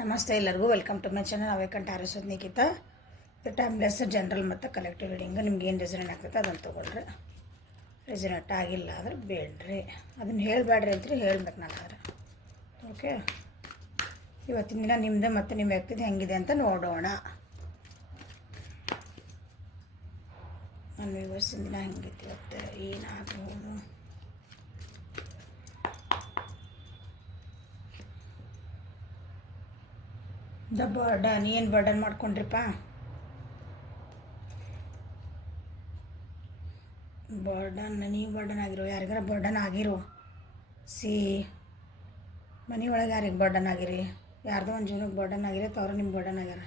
ನಮಸ್ತೆ ಎಲ್ಲರಿಗೂ welcome to my channel ಅವೇಕಂಠ ಆರಿಸೋದು ನಿಖಿತಾ ಇದು ಟೈಮ್ಲೆಸ್ ಜನರಲ್ ಮತ್ತು ಕಲೆಕ್ಟಿವ್ ರೀಡಿಂಗ್ ನಿಮ್ಗೆ ಏನು ರೆಸನೇಟ್ ಆಗ್ತೈತೆ ಅದನ್ನು ತೊಗೊಳ್ರಿ. ರೆಸನೇಟ್ ಆಗಿಲ್ಲ ಅಂದ್ರೆ ಬೇಡ್ರಿ, ಅದನ್ನು ಹೇಳಬೇಡ್ರಿ ಅಂತೀರಿ, ಹೇಳ್ಬೇಕು ನಾನು ಆದರೆ. ಓಕೆ, ಇವತ್ತಿನ ದಿನ ನಿಮ್ಮದು ಮತ್ತು ನಿಮ್ಮ ವ್ಯಕ್ತಿದು ಹೆಂಗಿದೆ ಅಂತ ನೋಡೋಣ. ನನ್ನ ವ್ಯೂವರ್ಸಿನ ದಿನ ಹೆಂಗಿತ್ತು ಇವತ್ತು, ಏನಾಗ್ಬೋದು. ದ ಬರ್ಡನ್, ಏನು ಬರ್ಡನ್ ಮಾಡ್ಕೊಂಡ್ರಿಪ್ಪ? ಬರ್ಡನ್, ನೀವು ಬರ್ಡನ್ ಆಗಿರೋ, ಯಾರಿಗಾರ ಬರ್ಡನ್ ಆಗಿರೋ. ಮನೆ ಒಳಗೆ ಯಾರಿಗೆ ಬರ್ಡನ್ ಆಗಿರಿ, ಯಾರ್ದೋ ಒಂದು ಜೀವನಕ್ಕೆ ಬರ್ಡನ್ ಆಗಿರಿ ಅಥವಾ ಅವ್ರು ನಿಮ್ಗೆ ಬರ್ಡನ್ ಆಗ್ಯಾರ.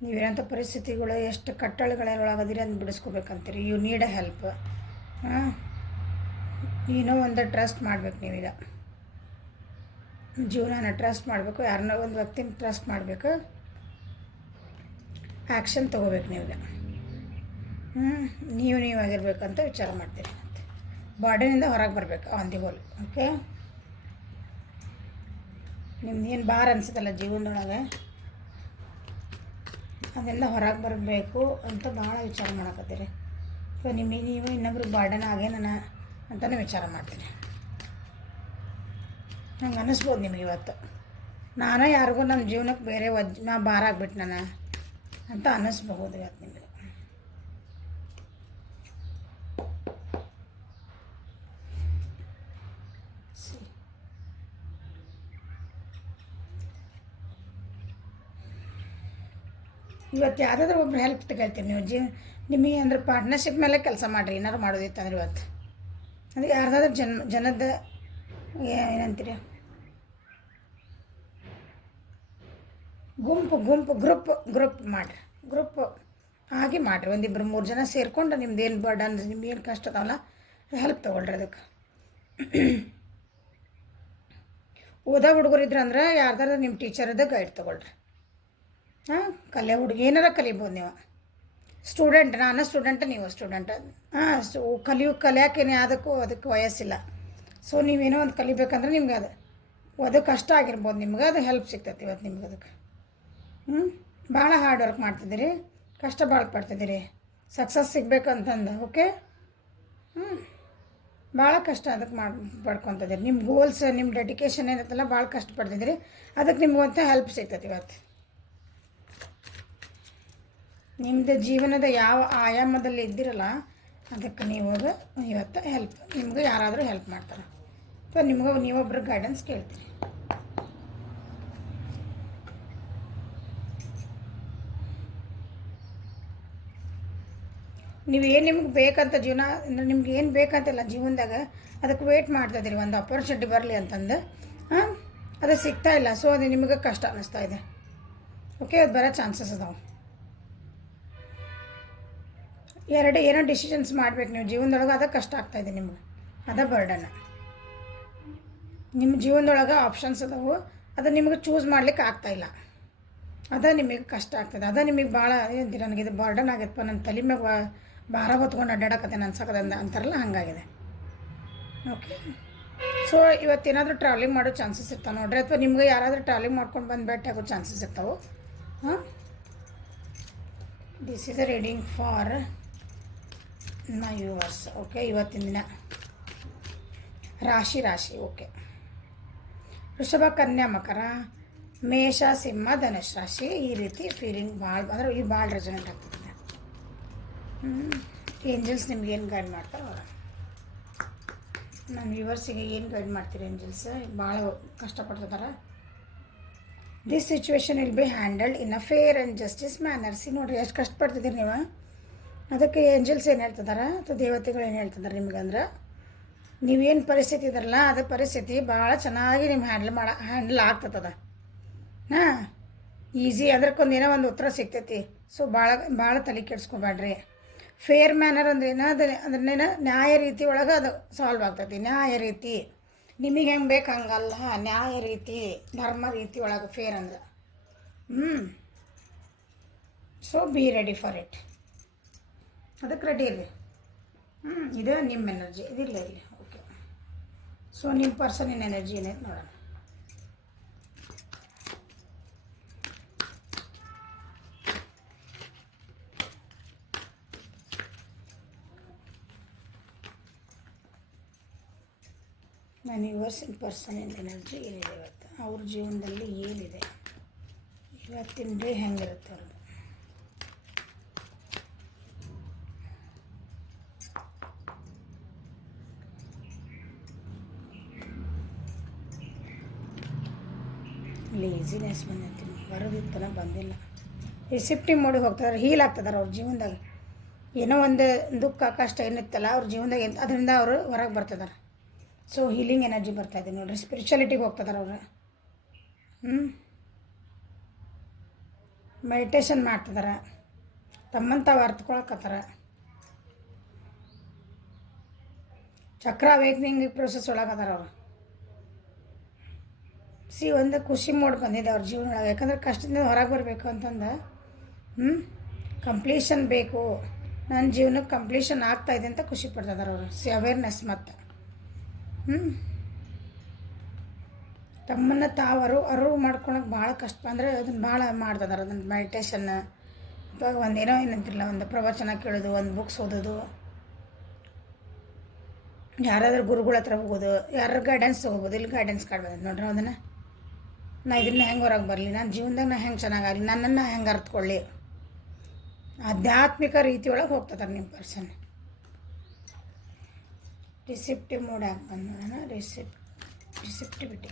ನೀವಿರೋಂಥ ಪರಿಸ್ಥಿತಿಗಳು ಎಷ್ಟು ಕಟ್ಟಳೆಗಳೊಳಗದಿರಿ ಅಂತ ಬಿಡಿಸ್ಕೋಬೇಕಂತೀರಿ. You need a help. ಏನೋ ಒಂದು ಟ್ರಸ್ಟ್ ಮಾಡ್ಬೇಕು ನೀವೀಗ. ಜೀವನನ ಟ್ರಸ್ಟ್ ಮಾಡಬೇಕು, ಯಾರನ್ನ ಒಂದು ವ್ಯಕ್ತಿನ ಟ್ರಸ್ಟ್ ಮಾಡಬೇಕು, ಆ್ಯಕ್ಷನ್ ತೊಗೋಬೇಕು ನೀವೀಗ. ನೀವಾಗಿರ್ಬೇಕಂತ ವಿಚಾರ ಮಾಡ್ತೀರಿ. ಮತ್ತು ಬಾಡಿನಿಂದ ಹೊರಗೆ ಬರಬೇಕು ಆನ್ ದಿ ಹೋಲ್. ಓಕೆ, ನಿಮ್ದು ಏನು ಭಾರ ಅನ್ಸುತ್ತಲ್ಲ ಜೀವನದೊಳಗೆ, ಅದೆಲ್ಲ ಹೊರಗೆ ಬರಬೇಕು ಅಂತ ಭಾಳ ವಿಚಾರ ಮಾಡಕತ್ತೀರಿ. ಸೊ ನಿಮಗೆ ನೀವು ಇನ್ನೊಬ್ರು ಬರ್ಡನ್ ಆಗೇನ ಅಂತಲೇ ವಿಚಾರ ಮಾಡ್ತೀನಿ. ನಂಗೆ ಅನ್ನಿಸ್ಬೋದು ನಿಮಗೆ ಇವತ್ತು, ನಾನು ಯಾರಿಗೂ ನಮ್ಮ ಜೀವನಕ್ಕೆ ಬೇರೆ ನಾ ಭಾರ ಆಗ್ಬಿಟ್ಟು ನಾನು ಅಂತ ಅನ್ನಿಸ್ಬಹುದು ಇವತ್ತು ನಿಮಗೆ. ಇವತ್ತು ಯಾವುದಾದ್ರೂ ಒಬ್ರು ಹೆಲ್ಪ್ ತಗೊಳ್ತೀರಿ ನೀವು. ನಿಮಗೆ ಅಂದ್ರೆ ಪಾರ್ಟ್ನರ್ಶಿಪ್ ಮೇಲೆ ಕೆಲಸ ಮಾಡಿರಿ. ಏನಾದ್ರು ಮಾಡೋದಿತ್ತು ಅಂದ್ರೆ ಇವತ್ತು ಅಂದರೆ ಯಾರ್ದಾದ್ರೂ ಜನದ ಏನಂತೀರಿ, ಗ್ರೂಪ್ ಮಾಡಿರಿ. ಗ್ರೂಪ್ ಆಗಿ ಮಾಡಿರಿ. ಒಂದಿಬ್ಬರು 3 ಜನ ಸೇರಿಕೊಂಡು ನಿಮ್ದೇನು ಬರ್ಡನ್, ನಿಮ್ಗೇನು ಕಷ್ಟ ಅದಾವಲ್ಲ ಹೆಲ್ಪ್ ತೊಗೊಳ್ರಿ. ಅದಕ್ಕೆ ಓದೋ ಹುಡುಗರು ಇದ್ರೆ ಅಂದ್ರೆ ಯಾರ್ದಾರು ನಿಮ್ಮ ಟೀಚರ್ದ ಗೈಡ್ ತೊಗೊಳ್ರಿ. ಕಲಿಯೋ ಹುಡುಗಿ ಏನಾರ ಕಲಿಬೋದು ನೀವು. ಸ್ಟೂಡೆಂಟ್, ನಾನು ಸ್ಟೂಡೆಂಟ್, ನೀವು ಸ್ಟೂಡೆಂಟ್. ಕಲಿಯೋಕ್ಕೇನೆ ಅದಕ್ಕೆ ವಯಸ್ಸಿಲ್ಲ. ಸೊ ನೀವೇನೋ ಒಂದು ಕಲಿಬೇಕಂದ್ರೆ ನಿಮ್ಗೆ ಅದು ಕಷ್ಟ ಆಗಿರ್ಬೋದು, ನಿಮ್ಗೆ ಅದು ಹೆಲ್ಪ್ ಸಿಗ್ತೈತಿ ಇವತ್ತು ನಿಮ್ಗೆ. ಅದಕ್ಕೆ ಭಾಳ ಹಾರ್ಡ್ ವರ್ಕ್ ಮಾಡ್ತಿದ್ದೀರಿ, ಕಷ್ಟ ಭಾಳ ಪಡ್ತಿದ್ದೀರಿ ಸಕ್ಸಸ್ ಸಿಗ್ಬೇಕಂತಂದು. ಓಕೆ, ಭಾಳ ಕಷ್ಟ ಅದಕ್ಕೆ ಪಡ್ಕೊತಿದ್ದೀರಿ. ನಿಮ್ಮ ಗೋಲ್ಸ್, ನಿಮ್ಮ ಡೆಡಿಕೇಶನ್ ಏನೈತಲ್ಲ ಭಾಳ ಕಷ್ಟಪಡ್ತಿದ್ದೀರಿ. ಅದಕ್ಕೆ ನಿಮ್ಗಂತ ಹೆಲ್ಪ್ ಸಿಗ್ತೈತಿ ಇವತ್ತು. ನಿಮ್ಮದು ಜೀವನದ ಯಾವ ಆಯಾಮದಲ್ಲಿ ಇದ್ದಿರಲ್ಲ ಅದಕ್ಕೆ ನೀವು ಇವತ್ತು ಹೆಲ್ಪ್, ನಿಮಗೂ ಯಾರಾದರೂ ಹೆಲ್ಪ್ ಮಾಡ್ತಾರೆ ಅಥವಾ ನಿಮಗೂ ನೀವೊಬ್ಬರು ಗೈಡೆನ್ಸ್ ಕೇಳ್ತೀರಿ. ನೀವೇನು ನಿಮ್ಗೆ ಬೇಕಂತ ಜೀವನ ಅಂದರೆ ನಿಮ್ಗೆ ಏನು ಬೇಕಂತಿಲ್ಲ ಜೀವನದಾಗ, ಅದಕ್ಕೆ ವೇಟ್ ಮಾಡ್ತಾಯಿದ್ದೀರಿ ಒಂದು ಅಪರ್ಚುನಿಟಿ ಬರಲಿ ಅಂತಂದು. ಅದು ಸಿಗ್ತಾಯಿಲ್ಲ. ಸೊ ಅದು ನಿಮಗೆ ಕಷ್ಟ ಅನ್ನಿಸ್ತಾ ಇದೆ. ಓಕೆ, ಅದು ಬರೋ ಚಾನ್ಸಸ್ ಅದಾವೆ. ಏನೋ ಡಿಸಿಷನ್ಸ್ ಮಾಡ್ಬೇಕು ನೀವು ಜೀವನದೊಳಗೆ, ಅದಕ್ಕೆ ಕಷ್ಟ ಆಗ್ತಾಯಿದೆ ನಿಮ್ಗೆ. ಅದ ಬರ್ಡನ್. ನಿಮ್ಮ ಜೀವನದೊಳಗೆ ಆಪ್ಷನ್ಸ್ ಅದಾವು, ಅದು ನಿಮಗೆ ಚೂಸ್ ಮಾಡ್ಲಿಕ್ಕೆ ಆಗ್ತಾಯಿಲ್ಲ. ಅದ ನಿಮಗೆ ಕಷ್ಟ ಆಗ್ತದೆ. ಅದ ನಿಮಗೆ ಭಾಳ ಏನಂತೀರಿ, ನನಗಿದು ಬರ್ಡನ್ ಆಗೈತಪ್ಪ, ನನ್ನ ತಲೆ ಮ್ಯಾಗ ಭಾರ ಹೊತ್ಕೊಂಡು ಅಡ್ಡಾಡಕತ್ತೆ ಅನ್ಸಕದ ಅಂತಾರಲ್ಲ, ಹಾಗಾಗಿದೆ. ಓಕೆ, ಸೊ ಇವತ್ತೇನಾದರೂ ಟ್ರಾವೆಲಿಂಗ್ ಮಾಡೋ ಚಾನ್ಸಸ್ ಇರ್ತಾವೆ ನೋಡ್ರಿ, ಅಥವಾ ನಿಮ್ಗೆ ಯಾರಾದರೂ ಟ್ರಾವೆಲಿಂಗ್ ಮಾಡ್ಕೊಂಡು ಬಂದು ಭೇಟಿ ಆಗೋ ಚಾನ್ಸಸ್ ಇರ್ತಾವೆ. This is a reading for my viewers. Okay, ಇವತ್ತಿನ ದಿನ ರಾಶಿ. ಓಕೆ, ವೃಷಭ, ಕನ್ಯಾ, ಮಕರ, ಮೇಷ, ಸಿಂಹ, ಧನುಷ್ ರಾಶಿ. ಈ ರೀತಿ ಫೀಲಿಂಗ್ ಭಾಳ ಅಂದ್ರೆ ಈ ಭಾಳ ರೆಸನೇಟ್ ಆಗ್ತದೆ. ಏಂಜಲ್ಸ್ ನಿಮ್ಗೆ ಏನು ಗೈಡ್ ಮಾಡ್ತಾರೆ ಅವರ, ನನ್ನ ವ್ಯೂವರ್ಸಿಗೆ ಏನು ಗೈಡ್ ಮಾಡ್ತೀರಿ ಏಂಜಲ್ಸ್? ಭಾಳ ಕಷ್ಟಪಡ್ತಿದ್ದಾರೆ. This situation will be handled in a fair and justice manners. ನೋಡಿರಿ ಎಷ್ಟು ಕಷ್ಟಪಡ್ತಿದ್ದೀರಿ ನೀವು. ಅದಕ್ಕೆ ಏಂಜಲ್ಸ್ ಏನು ಹೇಳ್ತಿದ್ದಾರೆ ಅಥವಾ ದೇವತೆಗಳು ಏನು ಹೇಳ್ತಿದ್ದಾರೆ ನಿಮ್ಗಂದ್ರೆ, ನೀವೇನು ಪರಿಸ್ಥಿತಿ ಇದ್ರಲ್ಲ ಅದು ಪರಿಸ್ಥಿತಿ ಭಾಳ ಚೆನ್ನಾಗಿ ನಿಮ್ಮ ಹ್ಯಾಂಡಲ್ ಆಗ್ತದ. ಈಸಿ, ಅದಕ್ಕೊಂದು ಏನೋ ಒಂದು ಉತ್ತರ ಸಿಗ್ತೈತಿ. ಸೊ ಭಾಳ ತಲೆ ಕೆಡ್ಸ್ಕೊಬೇಡ್ರಿ. ಫೇರ್ ಮ್ಯಾನರ್ ಅಂದ್ರೆ ಏನೋ ಅದನ್ನೇನೋ ನ್ಯಾಯ ರೀತಿ ಒಳಗೆ ಅದು ಸಾಲ್ವ್ ಆಗ್ತೈತಿ. ನ್ಯಾಯ ರೀತಿ ನಿಮಗೆ ಹೆಂಗೆ ಬೇಕು ಹಂಗಲ್ಲ, ನ್ಯಾಯ ರೀತಿ, ಧರ್ಮ ರೀತಿ ಒಳಗೆ ಫೇರ್ ಅಂದ್ರೆ. So be ready for it. ಅದಕ್ಕೆ ರೆಡಿ ಇರಲಿ. ಇದು ನಿಮ್ಮ ಎನರ್ಜಿ, ಇದಿಲ್ಲ ಇಲ್ಲಿ. ಓಕೆ, ಸೊ ನಿಮ್ಮ ಪರ್ಸನಿನ ಎನರ್ಜಿ ಏನೈತೆ ನೋಡೋಣ. ನನ್ನ ಯುವರ್ಸಿನ ಪರ್ಸನ್ ಎನರ್ಜಿ ಏನಿದೆ ಇವತ್ತು, ಅವ್ರ ಜೀವನದಲ್ಲಿ ಏನಿದೆ, ಇವತ್ತಿನ ಡೇ ಹೆಂಗಿರುತ್ತೆ ಅವ್ರದ್ದು. ಲೇಜಿನೆಸ್ ಬಂದೈತಿ, ಬರೋದಿತ್ತನ ಬಂದಿಲ್ಲ. ರಿಸಿಪ್ಟಿವ್ ಮೋಡಿಗೆ ಹೋಗ್ತಾರೆ, ಹೀಲ್ ಆಗ್ತದಾರೆ ಅವ್ರ ಜೀವನದಾಗ. ಏನೋ ಒಂದು ದುಃಖ ಕಷ್ಟ ಏನಿತ್ತಲ್ಲ ಅವ್ರ ಜೀವನದಾಗ ಅದರಿಂದ ಅವರು ಹೊರಗೆ ಬರ್ತಿದ್ದಾರೆ. ಸೊ ಹೀಲಿಂಗ್ ಎನರ್ಜಿ ಬರ್ತಾಯಿದೆ ನೋಡಿರಿ, ಸ್ಪಿರಿಚುಯಾಲಿಟಿಗೆ ಹೋಗ್ತಿದ್ದಾರೆ ಅವರು. ಮೆಡಿಟೇಷನ್ ಮಾಡ್ತಿದ್ದಾರೆ, ತಮ್ಮನ್ನು ತಾವು ಅರ್ತ್ಕೊಳಕತ್ತಾರ. ಚಕ್ರ ಅವೇಕ್ನಿಂಗ್ ಪ್ರೋಸೆಸ್ ಒಳಗದಾರ ಅವರು. ಒಂದು ಖುಷಿ ಮೋಡ್ ಬಂದಿದೆ ಅವ್ರ ಜೀವನ ಒಳಗೆ, ಯಾಕಂದ್ರೆ ಕಷ್ಟದಿಂದ ಹೊರಗೆ ಬರಬೇಕು ಅಂತಂದು ಕಂಪ್ಲೀಷನ್ ಬೇಕು, ನನ್ನ ಜೀವನಕ್ಕೆ ಕಂಪ್ಲೀಷನ್ ಆಗ್ತಾಯಿದೆ ಅಂತ ಖುಷಿ ಪಡ್ತಿದ್ದಾರೆ ಅವರು. ಅವೇರ್ನೆಸ್ ಮತ್ತು ತಮ್ಮನ್ನು ತಾವು ಅರಿವು ಮಾಡ್ಕೊಳಕ್ಕೆ ಭಾಳ ಕಷ್ಟ, ಅಂದರೆ ಅದನ್ನು ಭಾಳ ಮಾಡ್ತಿದ್ದಾರೆ. ಅದನ್ನು ಮೆಡಿಟೇಷನ್ ಅಥವಾ ಒಂದೇನೋ ಏನಂತಿಲ್ಲ, ಒಂದು ಪ್ರವಚನ ಕೇಳೋದು, ಒಂದು ಬುಕ್ಸ್ ಓದೋದು, ಯಾರಾದ್ರೂ ಗುರುಗಳ ಹತ್ರ ಹೋಗೋದು, ಯಾರು ಗೈಡೆನ್ಸ್ ತೊಗೋಬೋದು. ಇಲ್ಲಿ ಗೈಡೆನ್ಸ್ ಕಾಡ್ಬೋದು ನೋಡ್ರಿ ಅದನ್ನು. ನಾ ಇದನ್ನ ಹೆಂಗೆ ಹೊರಗೆ ಬರಲಿ, ನನ್ನ ಜೀವನದಾಗ ನಾ ಹೆಂಗೆ ಚೆನ್ನಾಗಾಗಲಿ, ನನ್ನನ್ನು ಹೆಂಗೆ ಅರ್ಥಕೊಳ್ಳಿ, ಆಧ್ಯಾತ್ಮಿಕ ರೀತಿಯೊಳಗೆ ಹೋಗ್ತದಾರೆ ನಿಮ್ಮ ಪರ್ಸನ್. ರಿಸಿಪ್ಟಿವ್ ಮೋಡ್ ಯಾಕೆ ಬಂದು ನೋಡೋಣ. ರಿಸಿಪ್ಟಿವಿಟಿ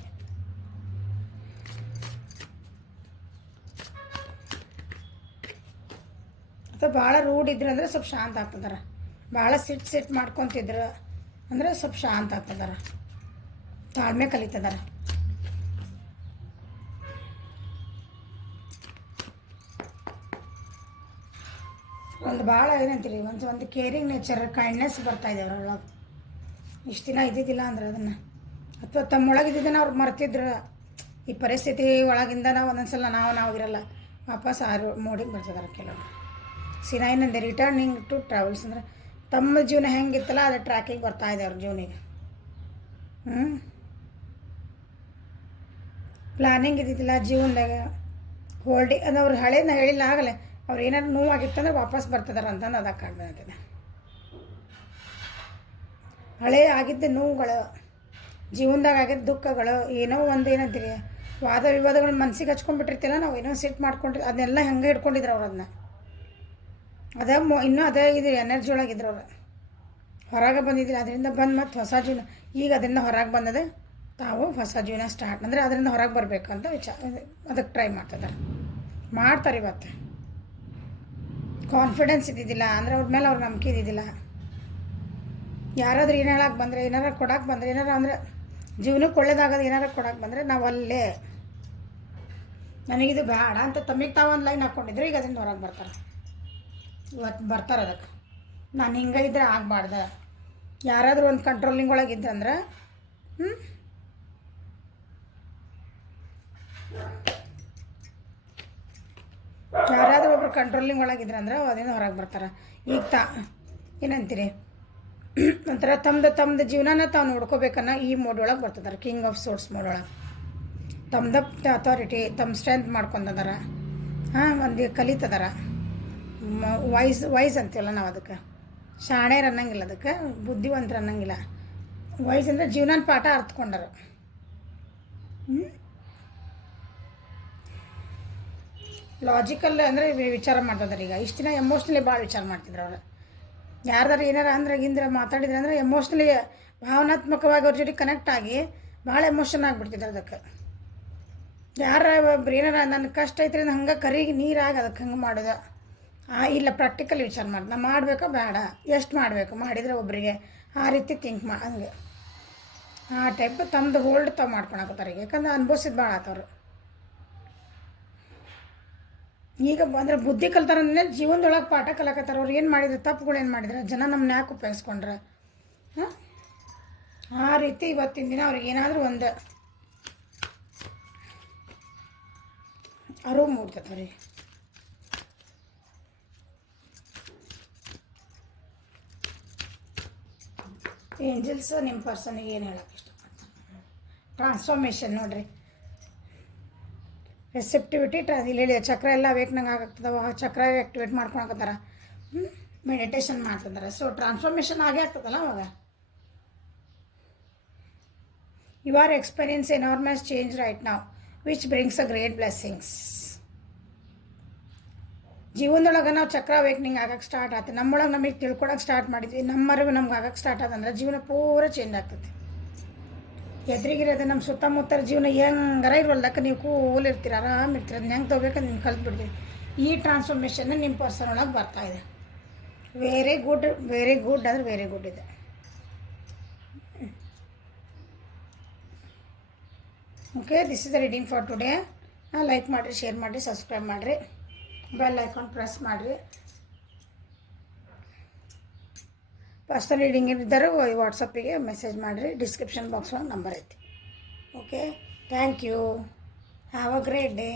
ಅಥವಾ ಭಾಳ ರೂಢ್ ಇದ್ರು ಅಂದರೆ ಸ್ವಲ್ಪ ಶಾಂತ ಆಗ್ತದಾರೆ. ಭಾಳ ಸಿಟ್ ಮಾಡ್ಕೊತಿದ್ರು ಅಂದರೆ ಸ್ವಲ್ಪ ಶಾಂತ ಆಗ್ತದಾರೆ, ತಾಳ್ಮೆ ಕಲಿತದಾರೆ. ಒಂದು ಭಾಳ ಏನಂತೀರಿ, ಒಂದು ಕೇರಿಂಗ್ ನೇಚರ್, ಕೈಂಡ್ನೆಸ್ ಬರ್ತಾಯಿದೆ ಅವರೊಳಗೆ. ಇಷ್ಟು ದಿನ ಇದ್ದಿದ್ದಿಲ್ಲ ಅಂದ್ರೆ ಅದನ್ನು, ಅಥವಾ ತಮ್ಮೊಳಗಿದ್ದನ್ನು ಅವ್ರು ಮರ್ತಿದ್ರು. ಈ ಪರಿಸ್ಥಿತಿ ಒಳಗಿಂದ ನಾವು ಒಂದೊಂದ್ಸಲ ನಾವು ಇರಲ್ಲ, ವಾಪಸ್ ಮೋಡಿಗೆ ಬರ್ತಿದ್ದಾರೆ ಕೆಲವರು. ಸಿನೈನಂದೆ ರಿಟರ್ನಿಂಗ್ ಟು ಟ್ರಾವೆಲ್ಸ್ ಅಂದರೆ ತಮ್ಮ ಜೀವನ ಹೆಂಗಿತ್ತಲ್ಲ ಅದು ಟ್ರ್ಯಾಕಿಂಗ್ ಬರ್ತಾಯಿದೆ ಅವ್ರ ಜೀವನಿಗೆ. ಪ್ಲಾನಿಂಗ್ ಇದ್ದಿದ್ದಿಲ್ಲ ಜೀವನದಾಗ, ಹೋಲ್ಡಿಂಗ್ ಅದು ಅವ್ರು ಹಳೇನ ಹೇಳಿಲ್ಲ ಆಗಲ್ಲ. ಅವ್ರು ಏನಾದ್ರು ನೋವಾಗಿತ್ತಂದ್ರೆ ವಾಪಸ್ ಬರ್ತಿದಾರೆ ಅಂತಂದು ಅದಕ್ಕಾಗ್ತದೆ. ಹಳೇ ಆಗಿದ್ದ ನೋವುಗಳು, ಜೀವನದಾಗ ಆಗಿದ್ದ ದುಃಖಗಳು, ಏನೋ ಒಂದು ಏನಂತೀರಿ ವಾದ ವಿವಾದಗಳು ಮನಸ್ಸಿಗೆ ಹಚ್ಕೊಂಡ್ಬಿಟ್ಟಿರ್ತಿಲ್ಲ, ನಾವು ಏನೋ ಸಿಟ್ಟು ಮಾಡ್ಕೊಂಡ್ರಿ, ಅದನ್ನೆಲ್ಲ ಹೆಂಗೆ ಹಿಡ್ಕೊಂಡಿದ್ರು ಅವ್ರು. ಅದನ್ನ ಇನ್ನೂ ಅದೇ ಇದು ಎನರ್ಜಿ ಒಳಗಿದ್ರು ಅವ್ರು. ಹೊರಗೆ ಬಂದಿದ್ದಿಲ್ಲ, ಅದರಿಂದ ಬಂದು ಮತ್ತು ಹೊಸ ಜೀವನ, ಈಗ ಅದರಿಂದ ಹೊರಗೆ ಬಂದದೆ ತಾವು ಹೊಸ ಜೀವನ ಸ್ಟಾರ್ಟ್ ಅಂದರೆ ಅದರಿಂದ ಹೊರಗೆ ಬರಬೇಕು ಅಂತ ಅದಕ್ಕೆ ಟ್ರೈ ಮಾಡ್ತಾರೆ ಇವತ್ತು. ಕಾನ್ಫಿಡೆನ್ಸ್ ಇದ್ದಿದ್ದಿಲ್ಲ ಅಂದರೆ ಅವ್ರ ಮೇಲೆ ಅವ್ರ ನಂಬಿಕೆ ಇದ್ದಿದ್ದಿಲ್ಲ. ಯಾರಾದ್ರೂ ಏನು ಹೇಳಕ್ಕೆ ಬಂದರೆ, ಏನಾರು ಕೊಡಕ್ಕೆ ಬಂದರೆ, ಏನಾರು ಅಂದರೆ ಜೀವನಕ್ಕೆ ಒಳ್ಳೇದಾಗೋದು ಏನಾರು ಕೊಡಕ್ಕೆ ಬಂದರೆ ನಾವು ಅಲ್ಲೇ ನನಗಿದು ಬೇಡ ಅಂತ ತಮಗೆ ತಾವು ಒಂದು ಲೈನ್ ಹಾಕ್ಕೊಂಡಿದ್ರೆ ಈಗ ಅದರಿಂದ ಹೊರಗೆ ಬರ್ತಾರೆ. ಇವತ್ತು ಬರ್ತಾರೆ ಅದಕ್ಕೆ. ನಾನು ಹಿಂಗೆ ಇದ್ದರೆ ಆಗಬಾರ್ದು, ಯಾರಾದರೂ ಒಂದು ಕಂಟ್ರೋಲಿಂಗ್ ಒಳಗಿದ್ದಂದ್ರೆ ಯಾರಾದರೂ ಒಬ್ರು ಕಂಟ್ರೋಲಿಂಗ್ ಒಳಗಿದ್ರಂದ್ರೆ ಅದರಿಂದ ಹೊರಗೆ ಬರ್ತಾರೆ. ಈಗ ಏನಂತೀರಿ, ಒಂಥರ ತಮ್ಮದು ಜೀವನನ ತಾವು ನೋಡ್ಕೋಬೇಕನ್ನ ಈ ಮೋಡ್ ಒಳಗೆ ಬರ್ತಿದ್ದಾರೆ. ಕಿಂಗ್ ಆಫ್ ಸೋರ್ಸ್ ಮೋಡ್ ಒಳಗೆ ತಮ್ಮದ ಅಥಾರಿಟಿ, ತಮ್ಮ ಸ್ಟ್ರೆಂತ್ ಮಾಡ್ಕೊಂಡದಾರ. ಒಂದು ಕಲಿತದಾರ. ವೈಸ್ ಅಂತೀವಲ್ಲ ನಾವು ಅದಕ್ಕೆ, ಶಾಣೆರು ಅನ್ನಂಗಿಲ್ಲ, ಅದಕ್ಕೆ ಬುದ್ಧಿವಂತರು ಅನ್ನಂಗಿಲ್ಲ. ವೈಸ್ ಅಂದರೆ ಜೀವನ ಪಾಠ ಅರ್ಥಕೊಂಡರು. ಲಾಜಿಕಲ್ ಅಂದರೆ ವಿಚಾರ ಮಾಡ್ತಿದ್ದಾರೆ. ಈಗ ಇಷ್ಟು ದಿನ ಎಮೋಷ್ನಲಿ ಭಾಳ ವಿಚಾರ ಮಾಡ್ತಿದ್ರು ಅವ್ರು. ಯಾರ್ದಾರು ಏನಾರು ಅಂದ್ರೆ ಮಾತಾಡಿದ್ರೆ ಅಂದರೆ ಎಮೋಷ್ನಲಿ ಭಾವನಾತ್ಮಕವಾಗಿ ಅವ್ರ ಜೊತೆ ಕನೆಕ್ಟ್ ಆಗಿ ಭಾಳ ಎಮೋಷನ್ ಆಗಿಬಿಡ್ತಿದ್ರು. ಅದಕ್ಕೆ ಯಾರ ಒಬ್ರು ಏನಾರ ನನ್ನ ಕಷ್ಟ ಐತ್ರಿ ಹಂಗೆ ಕರಿಗೆ ನೀರಾಗಿ ಅದಕ್ಕೆ ಹಂಗೆ ಮಾಡೋದು ಇಲ್ಲ, ಪ್ರಾಕ್ಟಿಕಲ್ ವಿಚಾರ ಮಾಡಿ ನಾ ಮಾಡಬೇಕಾ ಬೇಡ, ಎಷ್ಟು ಮಾಡಬೇಕು, ಮಾಡಿದರೆ ಒಬ್ಬರಿಗೆ ಆ ರೀತಿ ಥಿಂಕ್ ಹಂಗೆ ಆ ಟೈಪ್ ತಮ್ಮದು ಹೋಲ್ಡ್ ತಾವು ಮಾಡ್ಕೊಳಕತ್ತಾರೆ. ಈಗ ಯಾಕಂದ್ರೆ ಅನುಭವಿಸಿದ ಭಾಳ ಆತವ್ರು. ಈಗ ಅಂದರೆ ಬುದ್ಧಿ ಕಲ್ತಾರಂದ್ರೆ ಜೀವನದೊಳಗೆ ಪಾಠ ಕಲಿಯಕತ್ತಾರೆ. ಅವ್ರು ಏನು ಮಾಡಿದ್ರು, ತಪ್ಪುಗಳು ಏನು ಮಾಡಿದ್ರೆ, ಜನ ನಮ್ಮನ್ನ ಯಾಕೆ ಉಪಯೋಗಿಸ್ಕೊಂಡ್ರೆ, ಆ ರೀತಿ ಇವತ್ತಿನ ದಿನ ಅವ್ರಿಗೆ ಏನಾದರೂ ಒಂದು ಅರಿವು ಮೂಡ್ತದೆ ರೀ. ಏಂಜಲ್ಸ್ ನಿಮ್ಮ ಪರ್ಸನಿಗೆ ಏನು ಹೇಳೋಕ್ಕೆ ಇಷ್ಟಪಡ್ತಾರೆ. ಟ್ರಾನ್ಸ್ಫಾರ್ಮೇಷನ್ ನೋಡಿರಿ, ರೆಸೆಪ್ಟಿವಿಟಿ ಇಲ್ಲಿ ಚಕ್ರ ಎಲ್ಲ ಅವೇಕ್ನಂಗೆ ಆಗಾಗ್ತದವ, ಚಕ್ರ ಆ್ಯಕ್ಟಿವೇಟ್ ಮಾಡ್ಕೊಳಕತ್ತಾರ, ಮೆಡಿಟೇಷನ್ ಮಾಡ್ತಿದ್ದಾರೆ. ಸೊ ಟ್ರಾನ್ಸ್ಫಾರ್ಮೇಷನ್ ಆಗೇ ಆಗ್ತದಲ್ಲ ಅವಾಗ. You are experience enormous change right ನಾವು which brings a great blessings. ಜೀವನದೊಳಗೆ ನಾವು ಚಕ್ರ ಅವೇಕ್ನಿಂಗ್ ಆಗಕ್ಕೆ ಸ್ಟಾರ್ಟ್ ಆಯ್ತು, ನಮ್ಮೊಳಗೆ ನಮಗೆ ತಿಳ್ಕೊಳಕ್ಕೆ ಸ್ಟಾರ್ಟ್ ಮಾಡಿದ್ವಿ, ನಮ್ಮರಿವು ನಮ್ಗೆ ಆಗಕ್ಕೆ ಸ್ಟಾರ್ಟ್ ಆದಂದ್ರೆ ಜೀವನ ಪೂರ ಚೇಂಜ್ ಆಗ್ತದೆ. ಎದುರಿಗಿರೋದು ನಮ್ಮ ಸುತ್ತಮುತ್ತರ ಜೀವನ ಹೆಂಗಾರ ಇರೋಲ್ದಕ್ಕೆ ನೀವು ಕೂಲ್ ಇರ್ತೀರ, ಆರಾಮ್ ಇರ್ತೀರ, ಅದನ್ನ ಹೆಂಗೆ ತೊಗೋಬೇಕಂತ ನಿಮ್ಗೆ ಕಲ್ತ್ಬಿಡ್ತೀವಿ. ಈ ಟ್ರಾನ್ಸ್ಫಾರ್ಮೇಷನ್ ನಿಮ್ಮ ಪರ್ಸನ್ ಒಳಗೆ ಬರ್ತಾಯಿದೆ. ವೆರಿ ಗುಡ್ ಅಂದರೆ ವೆರಿ ಗುಡ್ ಇದೆ. Okay, this is the reading for today. Like ಮಾಡಿರಿ, ಶೇರ್ ಮಾಡಿರಿ, ಸಬ್ಸ್ಕ್ರೈಬ್ ಮಾಡಿರಿ, ಬೆಲ್ ಐಕಾನ್ ಪ್ರೆಸ್ ಮಾಡಿರಿ. ಪರ್ಸನಲ್ ರೀಡಿಂಗ್ ಇದ್ದರೂ ವಾಟ್ಸಪ್ಪಿಗೆ ಮೆಸೇಜ್ ಮಾಡಿರಿ, ಡಿಸ್ಕ್ರಿಪ್ಷನ್ ಬಾಕ್ಸ್ ಒಳಗೆ ನಂಬರ್ ಐತಿ. Okay, thank you, have a great day.